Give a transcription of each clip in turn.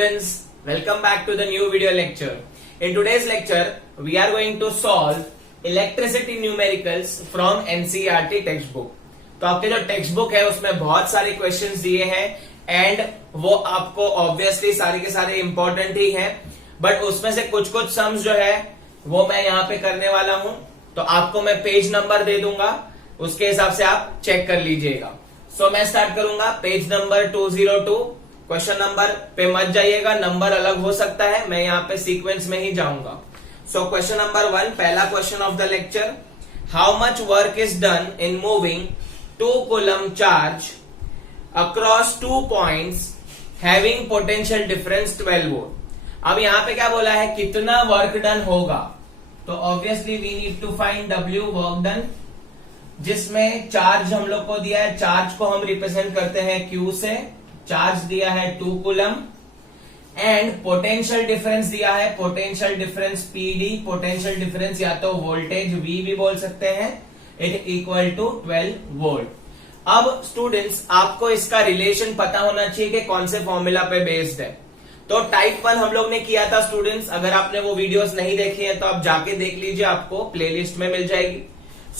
students, welcome back to the new video lecture. In today's lecture, we are going to solve electricity numericals from NCERT textbook. तो आपके जो text book है उसमें बहुत सारे questions दिए हैं एंड वो आपको ऑब्वियसली सारे के सारे इंपॉर्टेंट ही हैं, बट उसमें से कुछ कुछ सम्स जो है वो मैं यहाँ पे करने वाला हूं. तो आपको मैं पेज नंबर दे दूंगा, उसके हिसाब से आप चेक कर लीजिएगा. सो मैं स्टार्ट करूंगा पेज नंबर 202. क्वेश्चन नंबर पे मत जाइएगा, नंबर अलग हो सकता है, मैं यहाँ पे सीक्वेंस में ही जाऊंगा. सो क्वेश्चन नंबर 1, पहला question of the lecture. How much work is done in moving 2 coulomb charge across 2 points having potential difference 12 volt. अब यहाँ पे क्या बोला है, कितना वर्क डन होगा. तो obviously we need to find W work done, जिसमें चार्ज हम लोग को दिया है. चार्ज को हम रिप्रेजेंट करते हैं Q से. चार्ज दिया है 2 कूलम एंड पोटेंशियल डिफरेंस दिया है. Potential difference PD, potential difference या तो वोल्टेज V भी बोल सकते हैं. It equal to 12 volt. अब स्टूडेंट्स आपको इसका रिलेशन पता होना चाहिए कि कौन से फॉर्मूला पे बेस्ड है. तो टाइप 1 हम लोग ने किया था स्टूडेंट्स. अगर आपने वो वीडियोस नहीं देखी है तो आप जाके देख लीजिए, आपको प्लेलिस्ट में मिल जाएगी.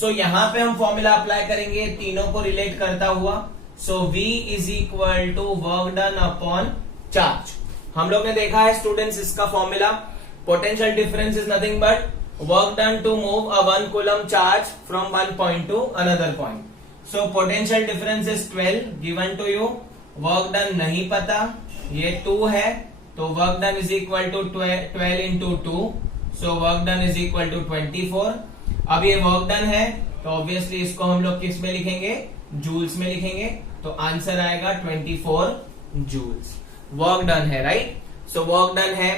सो यहां पे हम फॉर्मूला अप्लाई करेंगे तीनों को रिलेट करता हुआ. So V is equal to work done upon charge. हम लोग ने देखा है स्टूडेंट्स इसका formula. Potential difference is nothing but work done to move a 1 coulomb charge from 1 point to another point. So potential difference is 12 given to you. Work done नहीं पता, ये 2 है, तो work done is equal to 12 into 2. So work done is equal to 24. अब ये work done है तो obviously इसको हम लोग किस में लिखेंगे, जूल्स में लिखेंगे. तो आंसर आएगा 24 जूल्स. वर्क डन है, राइट. सो वर्क डन है,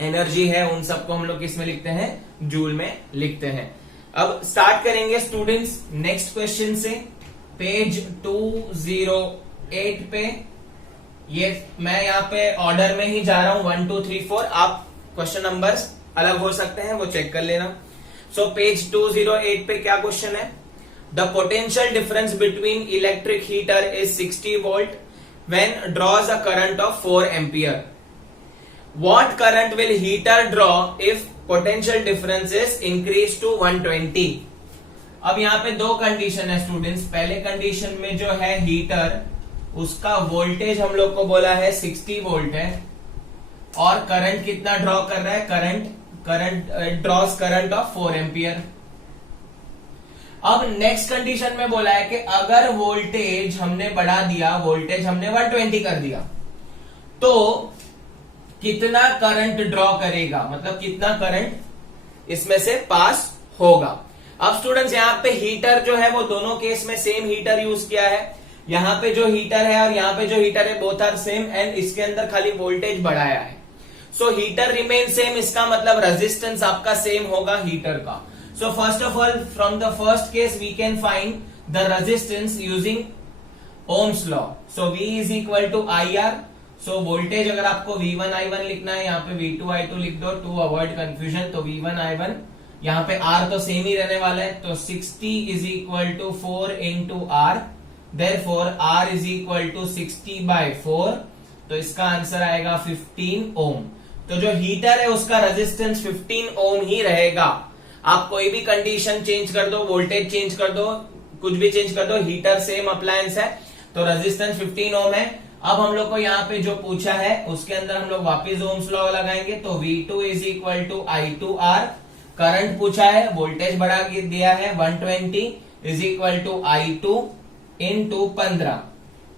एनर्जी है, उन सबको हम लोग किस में लिखते हैं, जूल में लिखते हैं. अब स्टार्ट करेंगे स्टूडेंट्स नेक्स्ट क्वेश्चन से. पेज 208 पे, ये मैं यहाँ पे ऑर्डर में ही जा रहा हूं 1 2 3 4. आप क्वेश्चन नंबर्स अलग हो सकते हैं, वो चेक कर लेना. सो पेज 208 पे क्या क्वेश्चन है. The potential difference between electric heater is 60 volt when draws a current of 4 ampere. What current will heater draw if potential difference is increased to 120? अब यहाँ पे दो कंडीशन है स्टूडेंट्स. पहले कंडीशन में जो है हीटर, उसका वोल्टेज हम लोग को बोला है 60 वोल्ट है और करंट कितना ड्रॉ कर रहा है, करंट ड्रॉस करंट ऑफ 4 एम्पियर. अब नेक्स्ट कंडीशन में बोला है कि अगर वोल्टेज हमने बढ़ा दिया, वोल्टेज हमने 120 कर दिया, तो कितना करंट ड्रॉ करेगा, मतलब कितना करंट इसमें से पास होगा. अब स्टूडेंट्स यहाँ पे हीटर जो है वो दोनों केस में सेम हीटर यूज किया है. यहाँ पे जो हीटर है और यहाँ पे जो हीटर है बोथ आर सेम एंड इसके अंदर खाली वोल्टेज बढ़ाया है. सो हीटर रिमेन सेम, इसका मतलब रेजिस्टेंस आपका सेम होगा हीटर का. So first of all, from the first case we can find the resistance using Ohm's law. So V is equal to IR. So voltage अगर आपको V1 I1 लिखना है, यहाँ पे V2 I2 लिख दो to avoid confusion. तो V1 I1, यहाँ पे R तो सेम ही रहने वाला है. तो 60 is equal to 4 into R. Therefore R is equal to 60 by 4. तो इसका आंसर आएगा 15 ओम. तो जो हीटर है उसका रेजिस्टेंस 15 ओम ही रहेगा. आप कोई भी कंडीशन चेंज कर दो, वोल्टेज चेंज कर दो, कुछ भी चेंज कर दो, हीटर सेम अप्लायंस है, तो रेजिस्टेंस 15 ओम है. अब हम लोग को यहाँ पे जो पूछा है उसके अंदर हम लोग वापिस ओम्स लॉ लगाएंगे. तो V2 is equal to I2R. Current पूछा है, वोल्टेज बढ़ा दिया है 120 is equal to I2 into 15.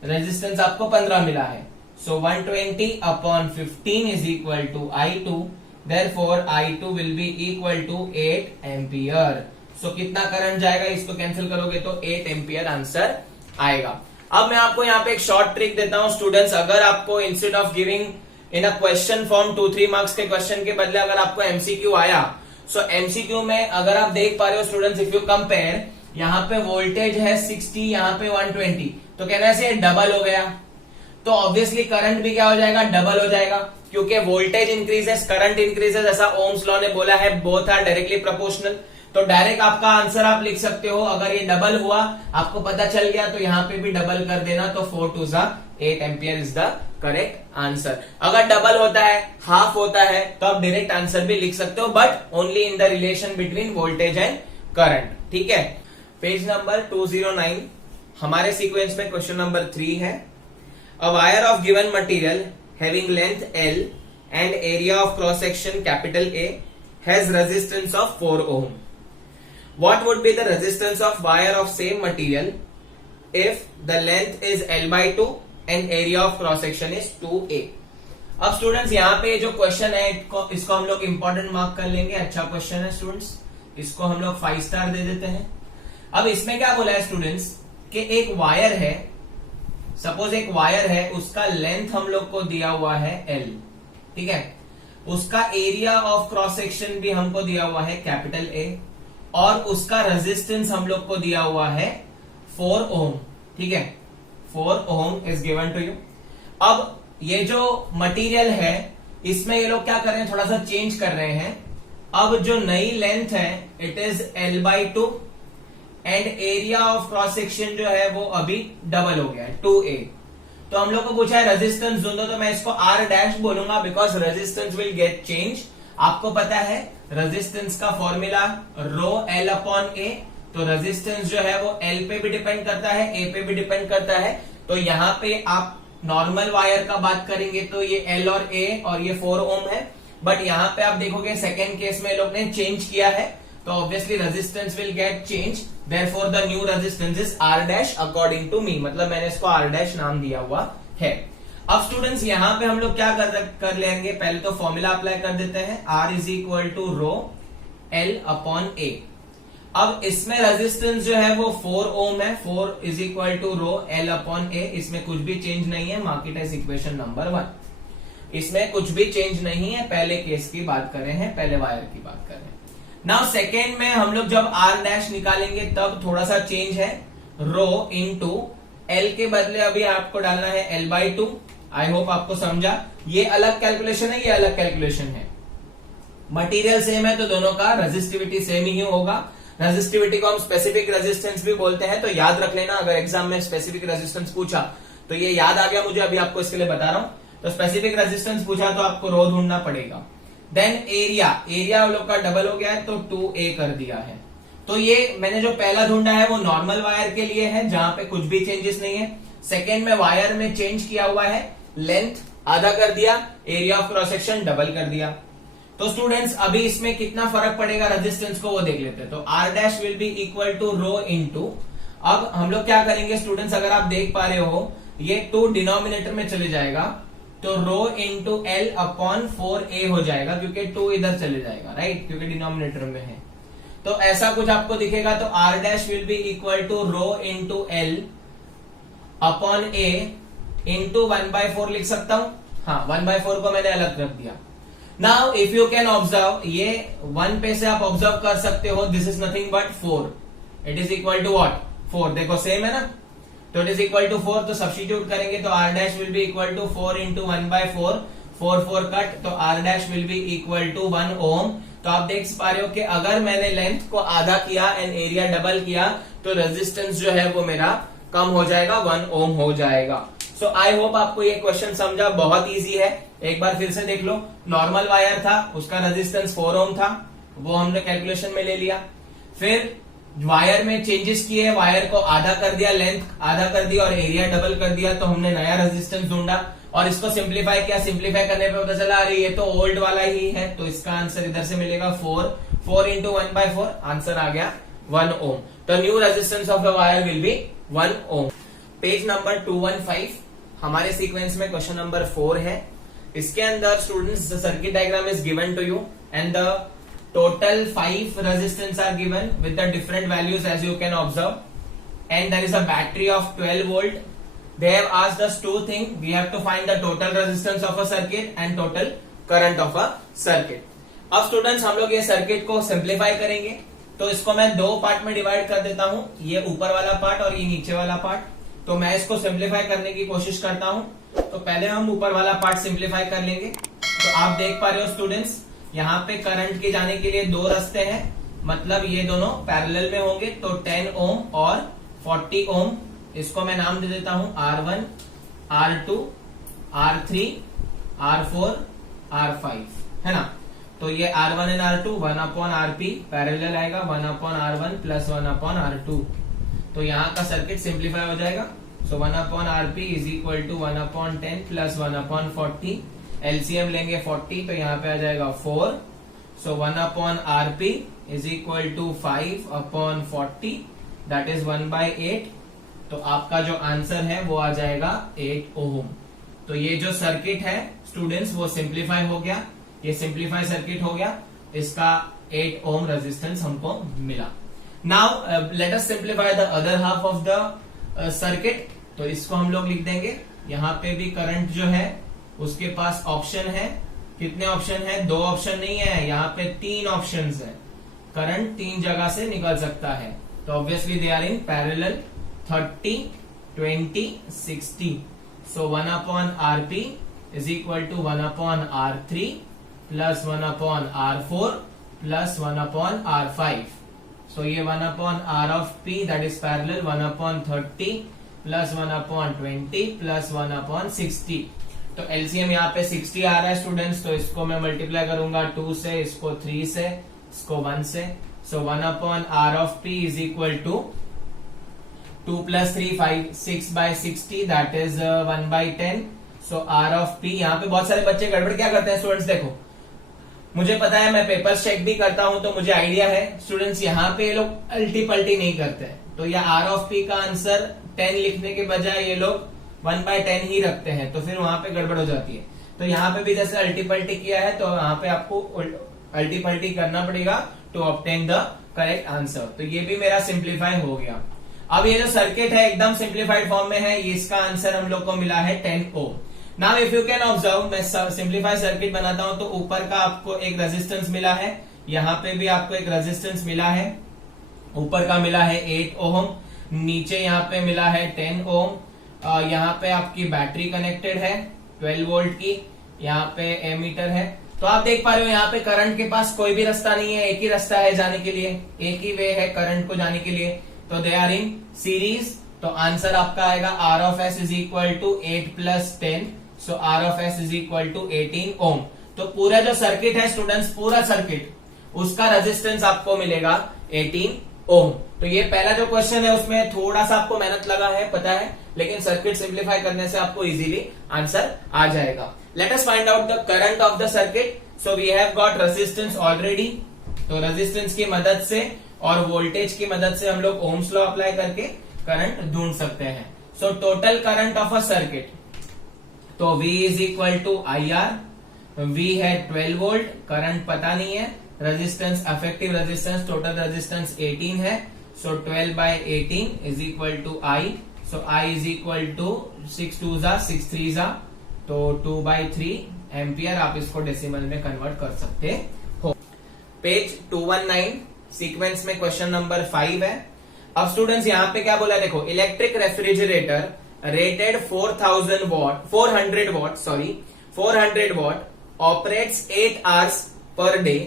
Resistance आपको 15 मिला है. So 120 upon 15 is equal to I2. Therefore I2 will be equal to 8 ampere. So कितना करंट जाएगा, इसको कैंसिल करोगे तो 8 एम्पियर आंसर आएगा. अब मैं आपको यहाँ पे एक शॉर्ट ट्रिक देता हूं स्टूडेंट्स. अगर आपको instead of giving in a question form 2-3 marks के क्वेश्चन के बदले अगर आपको MCQ आया, सो MCQ में अगर आप देख पा रहे हो स्टूडेंट्स, इफ यू कंपेयर, यहाँ पे वोल्टेज है 60, यहाँ पे 120, तो कहना से डबल हो गया. तो ऑब्वियसली करंट भी क्या हो जाएगा, डबल हो जाएगा, क्योंकि वोल्टेज इंक्रीजेस करंट इंक्रीजेस, ऐसा ओम्स लॉ ने बोला है. Both are directly proportional. तो डायरेक्ट आपका आंसर आप लिख सकते हो, अगर ये डबल हुआ आपको पता चल गया तो यहाँ पे भी डबल कर देना, तो 4 2 8 ampere is the correct answer. अगर डबल होता है, हाफ होता है, तो आप डायरेक्ट आंसर भी लिख सकते हो, but only in the relation between voltage and current. ठीक है, पेज नंबर 209 हमारे सीक्वेंस में क्वेश्चन नंबर 3 है। A wire of given material having length L and area of cross section capital A has resistance of 4 ohm. What would be the resistance of wire of same material if the length is L by 2 and area of cross section is 2A? अब students यहाँ पे जो question है इसको हम लोग important mark कर लेंगे। अच्छा क्वेश्चन है स्टूडेंट्स, इसको हम लोग 5 स्टार दे देते हैं। अब इसमें क्या बोला है स्टूडेंट्स कि एक वायर है, सपोज एक वायर है, उसका लेंथ हम लोग को दिया हुआ है L, ठीक है, उसका एरिया ऑफ क्रॉस सेक्शन भी हमको दिया हुआ है कैपिटल A, और उसका रेजिस्टेंस हम लोग को दिया हुआ है 4 ohm। ठीक है, 4 ohm is given to you. अब ये जो मटेरियल है इसमें ये लोग क्या कर रहे हैं, थोड़ा सा चेंज कर रहे हैं। अब जो नई लेंथ है it is L by 2 and area of cross section जो है वो अभी डबल हो गया है 2A। तो हम लोग को पूछा है रेजिस्टेंस ढूंढो, तो मैं इसको R डैश बोलूंगा because resistance will get change. आपको पता है रेजिस्टेंस का formula rho L upon A, तो रेजिस्टेंस जो है वो L पे भी डिपेंड करता है, A पे भी डिपेंड करता है। तो यहाँ पे आप नॉर्मल वायर का बात करेंगे तो ये L और A और ये 4 ohm है, बट यहाँ पे आप देखोगे सेकेंड केस में लोग ने चेंज किया है, तो obviously resistance will get change, therefore the new resistance is R dash according to me, मतलब मैंने इसको R डैश नाम दिया हुआ है। अब स्टूडेंट्स यहाँ पे हम लोग क्या कर लेंगे, पहले तो फॉर्मूला अप्लाई कर देते हैं, R is equal to rho L upon A। अब इसमें रेजिस्टेंस जो है वो 4 ohm है, 4 is equal to rho L upon A, इसमें कुछ भी चेंज नहीं है, mark it as equation number 1। इसमें कुछ भी चेंज नहीं है, पहले केस की बात कर रहे हैं, पहले वायर की बात कर रहे हैं। नाउ सेकेंड में हम लोग जब R डैश निकालेंगे तब थोड़ा सा चेंज है, रो इंटू L के बदले अभी आपको डालना है L by 2। आई होप आपको समझा, ये अलग कैलकुलेशन है, ये अलग कैलकुलेशन है। मटेरियल सेम है तो दोनों का रेजिस्टिविटी सेम ही होगा। रेजिस्टिविटी को हम स्पेसिफिक रेजिस्टेंस भी बोलते हैं, तो याद रख लेना, अगर एग्जाम में स्पेसिफिक रेजिस्टेंस पूछा तो ये याद आ गया मुझे, अभी आपको इसके लिए बता रहा हूं। तो स्पेसिफिक रेजिस्टेंस पूछा तो आपको रो ढूंढना पड़ेगा। देन एरिया लोग का डबल हो गया है तो 2A कर दिया है। तो ये मैंने जो पहला ढूंढा है वो नॉर्मल वायर के लिए है जहां पे कुछ भी चेंजेस नहीं है। सेकेंड में वायर में चेंज किया हुआ है, लेंथ आधा कर दिया, area of cross section double कर दिया। तो स्टूडेंट्स अभी इसमें कितना फर्क पड़ेगा रेजिस्टेंस को वो देख लेते हैं। तो R dash will be equal to rho into, अब हम लोग क्या करेंगे स्टूडेंट्स, अगर आप देख पा रहे हो ये 2 डिनोमिनेटर में चले जाएगा, तो रो इंटू L अपॉन 4A हो जाएगा, क्योंकि 2 इधर चले जाएगा, राइट, क्योंकि डिनोमिनेटर में है। तो ऐसा कुछ आपको दिखेगा, तो R dash will be equal to rho into L upon A into 1/4 लिख सकता हूं। हाँ, 1/4 को मैंने अलग रख दिया। Now if you can observe, ये 1 पे से आप ऑब्जर्व कर सकते हो, this is nothing but 4, it is equal to what 4, देखो सेम है ना, तो इट इज इक्वल टू 4, तो सब्स्टिट्यूट करेंगे तो R dash will be equal to 4 into 1/4, 4 cut, तो R dash will be equal to 1 ohm। तो आप देख पा रहे हो कि अगर मैंने लेंथ को आधा किया एंड एरिया डबल किया तो रेजिस्टेंस जो है वो मेरा कम हो जाएगा, 1 ohm हो जाएगा। सो आई होप आपको ये क्वेश्चन समझा, बहुत इजी है। एक बार फिर से देख लो, नॉर्मल वायर था, उसका रेजिस्टेंस 4 ohm था, वो हमने कैलकुलेशन में ले लिया। फिर वायर में चेंजेस किए, वायर को आधा कर दिया, लेंथ आधा कर दिया और एरिया डबल कर दिया, तो हमने नया रेजिस्टेंस ढूंढा और इसको सिंप्लीफाई किया। सिंप्लीफाई करने पे पता चला अरे ये तो ओल्ड वाला ही है, तो इसका आंसर इधर से मिलेगा 4 इंटू 1/4, आंसर आ गया 1 ohm। तो new resistance of the wire will be 1 ohm। Page number 215 हमारे सीक्वेंस में क्वेश्चन नंबर 4 है। इसके अंदर students circuit diagram is given to you and the total 5 resistance are given with the different values as you can observe, and there is a battery of 12 volt. They have asked us two things. We have to find the total resistance of a circuit and total current of a circuit. अब students हम लोग ये circuit को simplify करेंगे, तो इसको मैं 2 part में डिवाइड कर देता हूं, ये ऊपर वाला पार्ट और ये नीचे वाला पार्ट। तो मैं इसको सिंप्लीफाई करने की कोशिश करता हूं। तो पहले हम ऊपर वाला पार्ट सिंप्लीफाई कर लेंगे। तो आप देख पा रहे हो स्टूडेंट्स, यहाँ पे करंट के जाने के लिए 2 रास्ते हैं। मतलब ये दोनों पैरेलल में होंगे, तो 10 ओम और 40 ओम, इसको मैं नाम दे देता हूं R1, R2, R3, R4, R5, है ना। तो ये R1 and R2 1/RP parallel आएगा, 1/R1 प्लस 1/R2। तो यहाँ का सर्किट सिंप्लीफाई हो जाएगा। So 1/RP is equal to 1/10 plus 1/40। LCM लेंगे 40, तो यहाँ पे आ जाएगा 4। So 1/RP is equal to 5/40, that is 1/8। तो आपका जो आंसर है वो आ जाएगा 8 ओम। तो ये जो सर्किट है स्टूडेंट्स वो सिंप्लीफाई हो गया, ये सिंप्लीफाई सर्किट हो गया, इसका 8 ओम रेजिस्टेंस हमको मिला। Now let us simplify the other half of the circuit. तो इसको हम लोग लिख देंगे, यहाँ पे भी करंट जो है उसके पास ऑप्शन है, कितने ऑप्शन है? 2 ऑप्शन नहीं है, यहाँ पे 3 ऑप्शन है। करंट 3 जगह से निकल सकता है, तो obviously they are in parallel, 30, 20, 60। So 1/RP is equal to 1/R3 plus 1/R4 plus 1/R5. So ये 1/R of P that is parallel 1/30 plus 1/20 plus 1/60। तो एलसीएम यहाँ पे 60 आ रहा है स्टूडेंट्स, तो इसको मैं मल्टीप्लाई करूंगा 2 से, इसको 3 से, इसको 1 से। सो 1/R of P is equal to 2 plus 3 5 6/60 that is 1/10। So R of P, यहाँ पे बहुत सारे बच्चे गड़बड़ क्या करते हैं स्टूडेंट्स, देखो मुझे पता है, मैं पेपर चेक भी करता हूं तो मुझे आइडिया है स्टूडेंट्स, यहाँ पे ये लोग अल्टी पल्टी नहीं करते हैं। तो ये R of P का आंसर 10 लिखने के बजाय ये लोग 1/10 ही रखते हैं, तो फिर वहां पे गड़बड़ हो जाती है। तो यहाँ पे भी जैसे अल्टी पल्टी किया है, तो यहाँ पे आपको अल्टी पल्टी करना पड़ेगा to obtain the correct answer. तो ये भी मेरा सिंप्लीफाई हो गया। अब ये जो सर्किट है एकदम सिंप्लीफाइड फॉर्म में है, इसका आंसर हम लोग को मिला है 10 ohm. Now if you can observe, मैं सिंप्लीफाइड सर्किट बनाता हूं, तो ऊपर का आपको एक रेजिस्टेंस मिला है, यहाँ पे भी आपको एक रेजिस्टेंस मिला है, ऊपर का मिला है 8 ओम, नीचे यहाँ पे मिला है 10 ओम, यहाँ पे आपकी बैटरी कनेक्टेड है 12 वोल्ट की, यहाँ पे एमीटर है। तो आप देख पा रहे हो यहाँ पे करंट के पास कोई भी रास्ता नहीं है, एक ही रास्ता है जाने के लिए, एक ही वे है करंट को जाने के लिए, तो दे आर इन सीरीज। तो आंसर आपका आएगा R of S is equal to 8 plus 10, so R of S is equal to 18 ohm. तो पूरा जो सर्किट है स्टूडेंट्स, पूरा सर्किट, उसका रेजिस्टेंस आपको मिलेगा 18 ओम। तो ये पहला जो क्वेश्चन है उसमें थोड़ा सा आपको मेहनत लगा है, पता है, लेकिन सर्किट सिंप्लीफाई करने से आपको इजीली आंसर आ जाएगा। Let us find out the current of the circuit. So we have got resistance already, तो रेजिस्टेंस की मदद से और वोल्टेज की मदद से हम लोग ओम्स लॉ अप्लाई करके करंट ढूंढ सकते हैं। So total current of a circuit, तो V is equal to IR, V है 12 वोल्ट, करंट पता नहीं है, resistance effective resistance total resistance 18 है, so 12/18 is equal to I। So I is equal to 6 2 6 3 तो 2/3 एम्पियर। आप इसको डेसिमल में कन्वर्ट कर सकते हो। पेज 219 सीक्वेंस में क्वेश्चन नंबर 5 है। अब स्टूडेंट्स यहाँ पे क्या बोला है, देखो, electric refrigerator rated 400 watt operates 8 hours per day.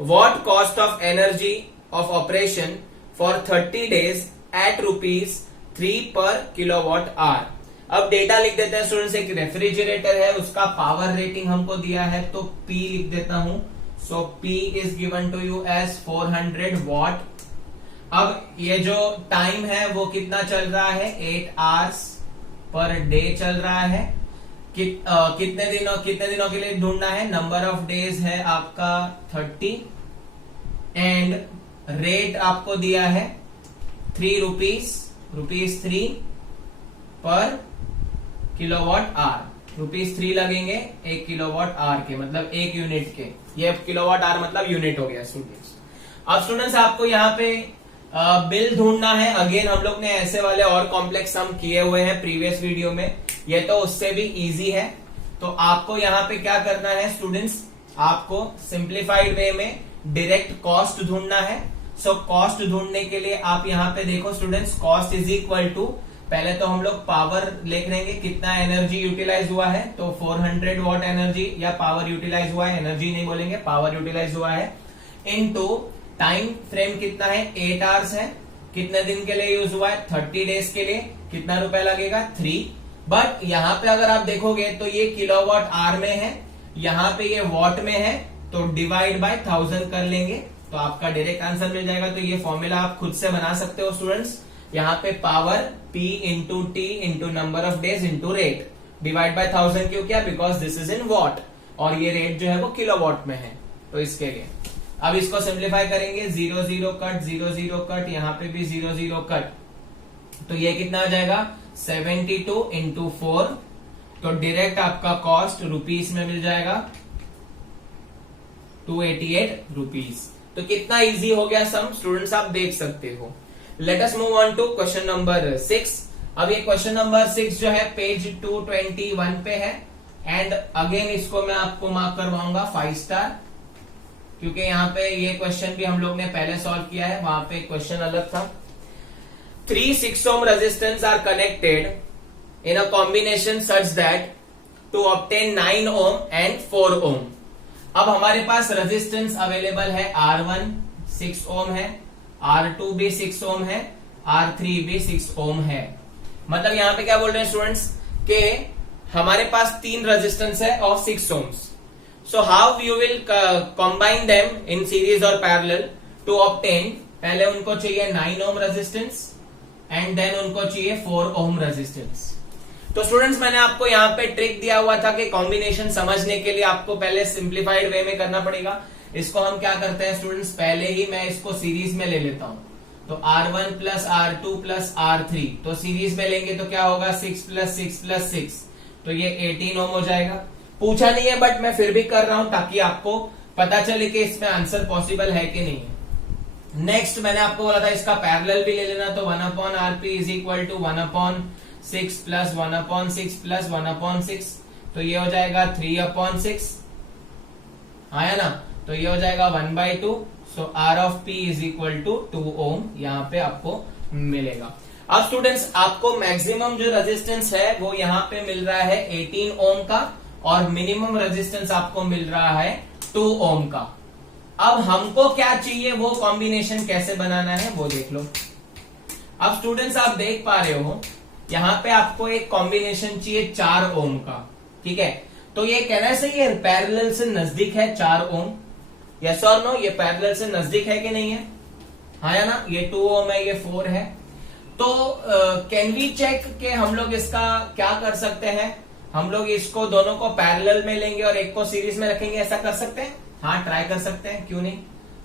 What cost of energy of operation for 30 days at ₹3 per kilowatt hour? अब डेटा लिख देते हैं स्टूडेंट्स, एक रेफ्रिजरेटर है, उसका पावर रेटिंग हमको दिया है, तो P लिख देता हूं। So P is given to you as 400 watt. अब ये जो टाइम है वो कितना चल रहा है, 8 आवर्स पर डे चल रहा है। कितने दिनों के लिए ढूंढना है, नंबर ऑफ डेज है आपका 30 एंड रेट आपको दिया है ₹3 पर किलोवाट आवर, ₹3 लगेंगे 1 किलोवाट आवर के, मतलब 1 यूनिट के। ये किलोवाट आवर मतलब यूनिट हो गया स्टूडेंट्स। अब स्टूडेंट्स आपको यहाँ पे बिल ढूंढना है। अगेन हम लोग ने ऐसे वाले और कॉम्प्लेक्स सम किए हुए हैं प्रीवियस वीडियो में, ये तो उससे भी इजी है। तो आपको यहाँ पे क्या करना है स्टूडेंट्स, आपको सिंप्लीफाइड वे में डायरेक्ट कॉस्ट ढूंढना है। सो कॉस्ट ढूंढने के लिए आप यहाँ पे देखो students, cost is equal to, पहले तो हम लोग पावर लिख लेंगे, कितना एनर्जी यूटिलाइज हुआ है, तो 400 वॉट एनर्जी या पावर यूटिलाइज हुआ है, एनर्जी नहीं बोलेंगे, पावर यूटिलाइज हुआ है, इनटू टाइम फ्रेम कितना है 8 आवर्स है, कितने दिन के लिए यूज हुआ है 30 डेज के लिए, कितना रुपए लगेगा 3। बट यहाँ पे अगर आप देखोगे तो ये किलोवाट आवर में है, यहाँ पे ये वॉट में है, तो डिवाइड बाय 1000 कर लेंगे तो आपका डायरेक्ट आंसर मिल जाएगा। तो ये फॉर्मूला आप खुद से बना सकते हो स्टूडेंट्स। यहाँ पे power P into T into number of days into rate divide by 1000 क्यों किया, because this is in what और ये रेट जो है वो किलोवाट में है, तो इसके लिए। अब इसको सिंप्लीफाई करेंगे, 0 0 कट 0 0 कट, यहाँ पे भी 0 0 कट, तो ये कितना आ जाएगा 72 इंटू 4, तो डायरेक्ट आपका कॉस्ट रुपीस में मिल जाएगा 288 रुपीस। तो कितना इजी हो गया सम स्टूडेंट्स, आप देख सकते हो। Let us move on to question number 6। अब ये क्वेश्चन नंबर 6 जो है पेज 221 पे है, एंड अगेन इसको मैं आपको मार्क करवाऊंगा 5 स्टार, क्योंकि यहाँ पे ये क्वेश्चन भी हम लोग ने पहले सॉल्व किया है, वहां पे क्वेश्चन अलग था। 3 6 ohm resistance are connected in a combination such that to obtain 9 ohm and 4 ohm। अब हमारे पास रेजिस्टेंस अवेलेबल है R1 6 ohm है, R2 भी 6 ohm है, R3 भी 6 ohm है। मतलब यहाँ पे क्या बोल रहे हैं स्टूडेंट्स के हमारे पास 3 रेजिस्टेंस है of 6 ohms। So how you will combine them in series or parallel to obtain, पहले उनको चाहिए 9 ohm resistance एंड देन उनको चाहिए 4 ohm resistance। तो स्टूडेंट्स मैंने आपको यहाँ पे ट्रिक दिया हुआ था कि कॉम्बिनेशन समझने के लिए आपको पहले सिंप्लीफाइड वे में करना पड़ेगा। इसको हम क्या करते हैं स्टूडेंट्स, पहले ही मैं इसको सीरीज में ले लेता हूं, तो R1 plus R2 plus R3, तो सीरीज में लेंगे तो क्या होगा 6 प्लस 6 प्लस 6, तो ये 18 ohm हो जाएगा। पूछा नहीं है बट मैं फिर भी कर रहा हूं ताकि आपको पता चले कि इसमें आंसर पॉसिबल है कि नहीं है। नेक्स्ट मैंने आपको बोला था इसका पैरेलल भी ले लेना, तो 1/RP is equal to 1/6 plus 1/6 plus 1/6, तो ये हो जाएगा 3/6, आया ना, तो ये हो जाएगा 1/2। So R of P is equal to 2 ohm यहाँ पे आपको मिलेगा। अब स्टूडेंट्स आपको मैक्सिमम जो रेजिस्टेंस है वो यहाँ पे मिल रहा है 18 ohm का, और मिनिमम रेजिस्टेंस आपको मिल रहा है 2 ohm का। अब हमको क्या चाहिए, वो कॉम्बिनेशन कैसे बनाना है वो देख लो। अब स्टूडेंट्स आप देख पा रहे हो यहाँ पे आपको एक कॉम्बिनेशन चाहिए 4 ohm का, ठीक है। तो ये कहना सही है पैरेलल से नजदीक है 4 ohm, यस और नो, ये पैरेलल से नजदीक है कि नहीं है, हाँ या ना, ये 2 ohm है, ये 4 है। तो कैन वी चेक कि हम लोग इसका क्या कर सकते हैं, हम लोग इसको दोनों को पैरेलल में लेंगे और एक को सीरीज में रखेंगे, ऐसा कर सकते हैं, हाँ ट्राई कर सकते हैं, क्यों नहीं।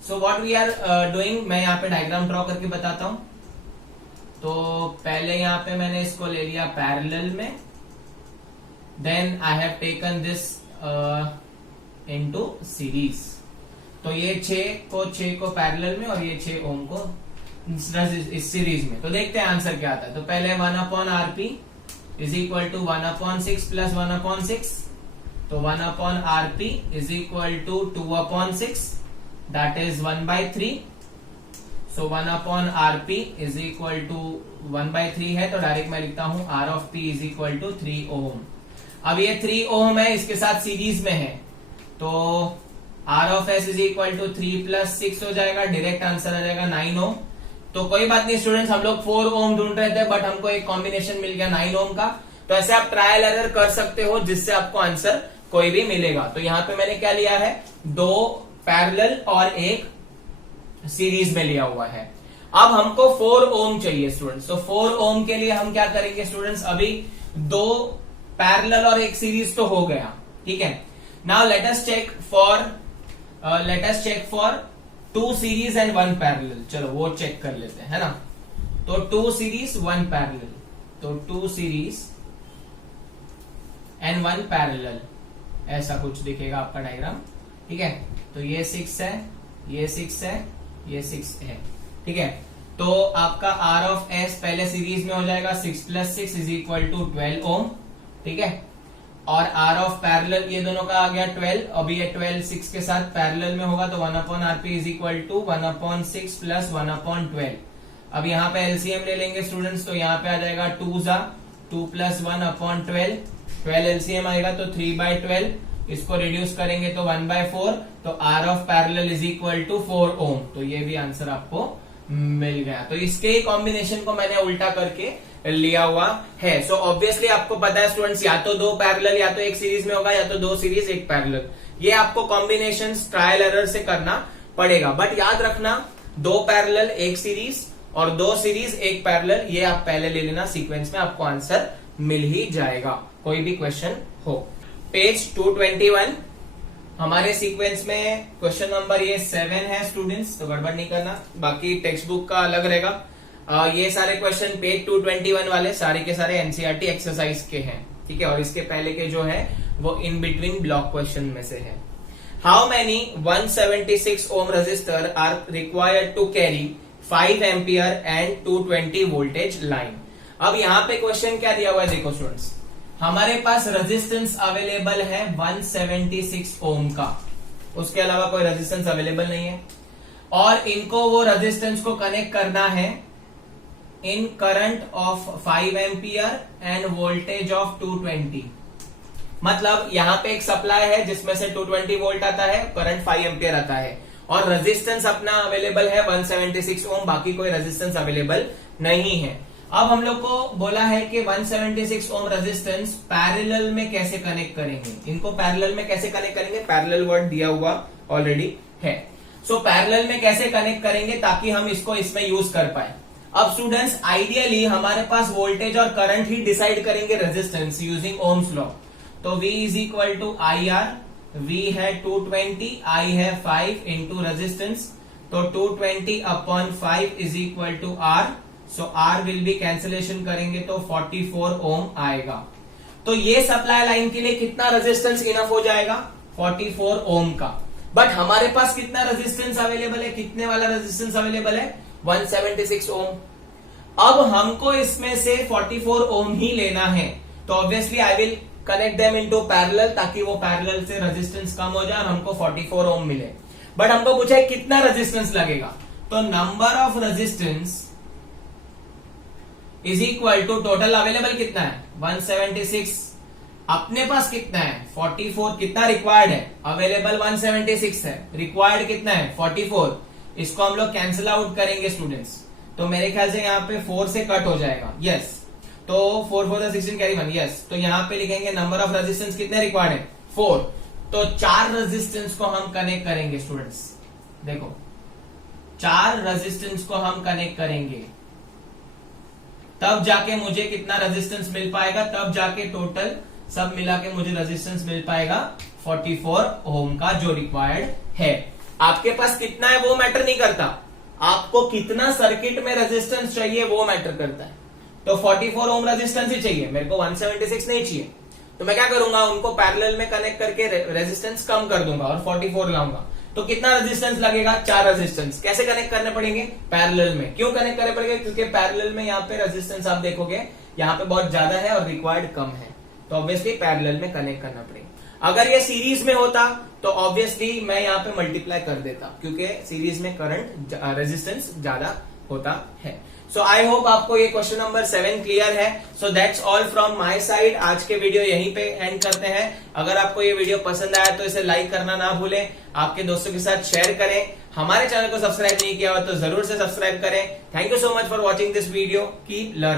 So what we are doing, मैं यहाँ पे डायग्राम ड्रॉ करके बताता हूं। तो पहले यहाँ पे मैंने इसको ले लिया पैरेलल में, then I have taken this into series, तो ये 6 को पैरेलल में और ये 6 ohm को इस सीरीज में। तो देखते हैं आंसर क्या आता है। तो पहले 1/RP is equal to 1/6 plus 1/6, तो 1/RP is equal to 2/6, that is 1/3। So 1/RP is equal to 1/3 है, तो डायरेक्ट मैं लिखता हूं R of P is equal to 3 ohm। अब ये 3 ohm है, इसके साथ सीरीज में है, तो R of S is equal to 3 plus 6 हो जाएगा, डायरेक्ट आंसर आ जाएगा 9 ohm। तो कोई बात नहीं स्टूडेंट्स, हम लोग 4 ohm ढूंढ रहे थे बट हमको एक कॉम्बिनेशन मिल गया 9 ohm का। तो ऐसे आप ट्रायल एरर कर सकते हो जिससे आपको आंसर कोई भी मिलेगा। तो यहाँ पे मैंने क्या लिया है, 2 पैरेलल और 1 सीरीज में लिया हुआ है। अब हमको 4 ohm चाहिए स्टूडेंट्स, तो 4 ohm के लिए हम क्या करेंगे स्टूडेंट्स, अभी 2 पैरेलल और 1 सीरीज तो हो गया, ठीक है। Now let us check for 2 series and 1 parallel, चलो वो चेक कर लेते हैं, है ना। तो 2 सीरीज 1 पैरेलल, तो 2 सीरीज एंड 1 पैरेलल, ऐसा कुछ दिखेगा आपका डायग्राम, ठीक है। तो ये 6 है, ये 6 है, ये 6 है, ठीक है। तो आपका R ऑफ S पहले सीरीज में हो जाएगा 6 plus 6 is equal to 12 ohm, ठीक है। और R ऑफ पैरेलल ये दोनों का आ गया 12, अभी ये 12 6 के साथ पैरेलल में होगा, तो 1/RP is equal to 1/6 plus 1/12। अब यहाँ पे एलसीएम ले लेंगे स्टूडेंट्स, तो यहाँ पे आ जाएगा 2 प्लस 1/12, 12 एलसीएम आएगा तो 3/12, इसको रिड्यूस करेंगे तो 1/4, तो R of parallel is equal to 4 ohm. तो ये भी आंसर आपको मिल गया। तो इसके ही कॉम्बिनेशन को मैंने उल्टा करके लिया हुआ है। सो ऑब्वियसली आपको पता है स्टूडेंट्स, या तो दो पैरेलल या तो एक सीरीज में होगा, या तो दो सीरीज एक पैरेलल। ये आपको कॉम्बिनेशन ट्रायल एरर से करना पड़ेगा। बट याद रखना, दो पैरेलल एक सीरीज और दो सीरीज एक पैरेलल, ये आप पहले ले लेना सीक्वेंस में, आपको आंसर मिल ही जाएगा कोई भी क्वेश्चन हो। पेज 221 हमारे सीक्वेंस में क्वेश्चन नंबर ये 7 है स्टूडेंट्स, तो गड़बड़ नहीं करना, बाकी टेक्स्ट बुक का अलग रहेगा। ये सारे क्वेश्चन पेज 221 वाले सारे के सारे एनसीईआरटी एक्सरसाइज के हैं, ठीक है। और इसके पहले के जो है वो इन बिटवीन ब्लॉक क्वेश्चन में से है। How many 176 ohm resistor are required to carry 5 ampere and 220 voltage line. अब यहाँ पे क्वेश्चन क्या दिया हुआ है, देखो स्टूडेंट्स, हमारे पास रेजिस्टेंस अवेलेबल है 176 ओम का, उसके अलावा कोई रेजिस्टेंस अवेलेबल नहीं है, और इनको वो रेजिस्टेंस को कनेक्ट करना है in current of 5 ampere and voltage of 220। मतलब यहां पे एक सप्लाई है जिसमें से 220 वोल्ट आता है, करंट 5 एम्पियर आता है, और रेजिस्टेंस अपना अवेलेबल है 176 ओम, बाकी कोई रेजिस्टेंस अवेलेबल नहीं है। अब हम लोग को बोला है कि 176 ओम रेजिस्टेंस पैरेलल में कैसे कनेक्ट करेंगे, इनको पैरेलल में कैसे कनेक्ट करेंगे, पैरेलल वर्ड दिया हुआ ऑलरेडी है। सो पैरेलल में कैसे कनेक्ट करेंगे ताकि हम इसको इसमें यूज कर पाए। अब स्टूडेंट्स, आइडियली हमारे पास वोल्टेज और करंट ही डिसाइड करेंगे रेजिस्टेंस यूजिंग ओम्स लॉ। तो V is equal to I R, V है 220, I है 5 इंटू रेजिस्टेंस, तो 220 upon 5 is equal to R। So R will be cancellation करेंगे तो 44 ओम आएगा। तो ये सप्लाई लाइन के लिए कितना रेजिस्टेंस इनफ हो जाएगा, 44 ओम का। बट हमारे पास कितना रेजिस्टेंस अवेलेबल है, कितने वाला रेजिस्टेंस अवेलेबल है, 176 ओम। अब हमको इसमें से 44 ओम ही लेना है, तो obviously I will connect them into parallel, ताकि वो पैरेलल से रेजिस्टेंस कम हो जाए और हमको 44 ओम मिले। बट हमको पूछा है कितना रेजिस्टेंस लगेगा, तो number of resistance is equal to total available कितना है 176, अपने पास कितना है 44, कितना रिक्वायर्ड है, अवेलेबल 176 है, रिक्वायर्ड कितना है 44, इसको हम लोग कैंसिल आउट करेंगे स्टूडेंट्स, तो मेरे ख्याल से यहाँ पे 4 से कट हो जाएगा, यस। तो 4 4 16 कैरी 1, यस। तो यहाँ पे लिखेंगे नंबर ऑफ रेजिस्टेंस कितने रिक्वायर्ड है 4, तो 4 रेजिस्टेंस को हम कनेक्ट करेंगे स्टूडेंट्स। देखो 4 रेजिस्टेंस को हम कनेक्ट करेंगे, तब जाके मुझे कितना रेजिस्टेंस मिल पाएगा, तब जाके टोटल सब मिला के मुझे रेजिस्टेंस मिल पाएगा 44 ओम का जो रिक्वायर्ड है। आपके पास कितना है वो मैटर नहीं करता, आपको कितना सर्किट में रेजिस्टेंस चाहिए वो मैटर करता है। तो 44 ओम रेजिस्टेंस ही चाहिए, मेरे को 176 नहीं चाहिए, तो मैं क्या करूंगा, उनको पैरेलल में कनेक्ट करके रेजिस्टेंस कम कर दूंगा और 44 लाऊंगा। तो कितना रेजिस्टेंस लगेगा, 4 रेजिस्टेंस। कैसे कनेक्ट करने पड़ेंगे, पैरेलल में। क्यों कनेक्ट करने पड़ेंगे, क्योंकि पैरेलल में यहाँ पे रेजिस्टेंस आप देखोगे यहाँ पे बहुत ज्यादा है और रिक्वायर्ड कम है, तो ऑब्वियसली पैरेलल में कनेक्ट करना पड़ेगा। अगर ये सीरीज में होता तो ऑब्वियसली मैं यहाँ पे मल्टीप्लाई कर देता, क्योंकि सीरीज में करंट रेजिस्टेंस ज्यादा होता है। सो आई होप आपको ये क्वेश्चन नंबर 7 क्लियर है। So that's all from my side. आज के वीडियो यहीं पे एंड करते हैं। अगर आपको ये वीडियो पसंद आया तो इसे लाइक करना ना भूलें, आपके दोस्तों के साथ शेयर करें। हमारे चैनल को सब्सक्राइब नहीं किया हो तो जरूर से सब्सक्राइब करें। Thank you so much for watching this video. Keep learning.